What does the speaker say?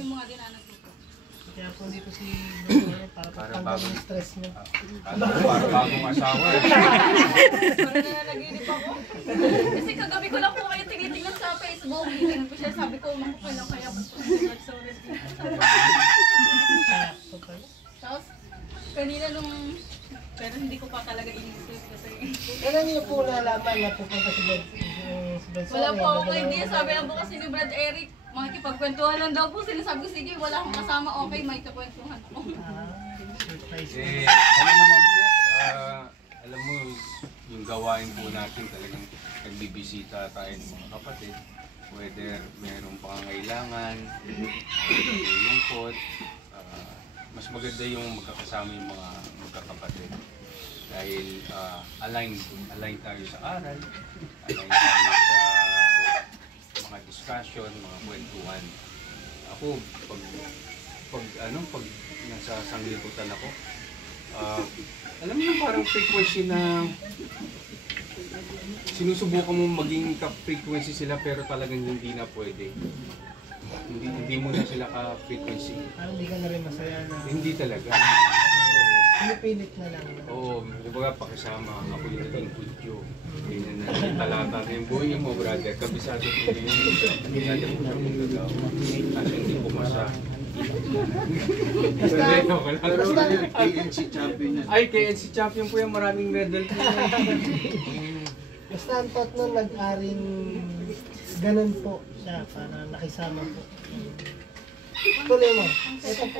Yung mga dinanas ko. Kaya po dito si Dr. para pagtanggal yung stress niya. Para bagong asawa. Parang nananaginip ako. Kasi kagabi ko lang po kayo tinitingnan sa Facebook. Tingnan ko siya, sabi ko, kailan kaya ba ito? Sorry. Tapos, kanina nung, pero hindi ko pa talaga inisip kasi. Kailan niyo po nalaman na pupunta si Brad? Wala po akong idea. Sabi lang po kasi ni Brad Eric, makikipagkwentuhan lang daw po. Sinasabi ko, sige, wala akong kasama, okay, may kakwentuhan ako. Surprise. Ano naman po, alam mo, yung gawain po natin talagang nagbibisita tayo ng mga kapatid. Whether mayroong pangangailangan, lungkot, mas maganda yung magkakasama yung mga magkakapatid. Dahil align tayo sa aral, align tayo sa mga discussion, mga kwentuhan. Ako, pag nasa sanglibutan ako, alam mo yung parang frequency na sinusubukan mo maging ka-frequency sila pero talagang hindi na pwede. Hindi mo na sila ka-frequency. Hindi ka na rin masaya na. Hindi talaga. Pinipilit na lang. Oo, diba pakisama ako yung naging kudyo. Ganyan na talata na yung buhay mo, brother. Kabisado ko yun. Kabisado ko siya mong gagawa. Kasi hindi pumasa. Pero KNC champion yan. Ay, KNC champion po yan. Maraming medal po. Basta ang thought nun nag-aring ganun po siya para nakisama po. Tuloy mo. Ito po.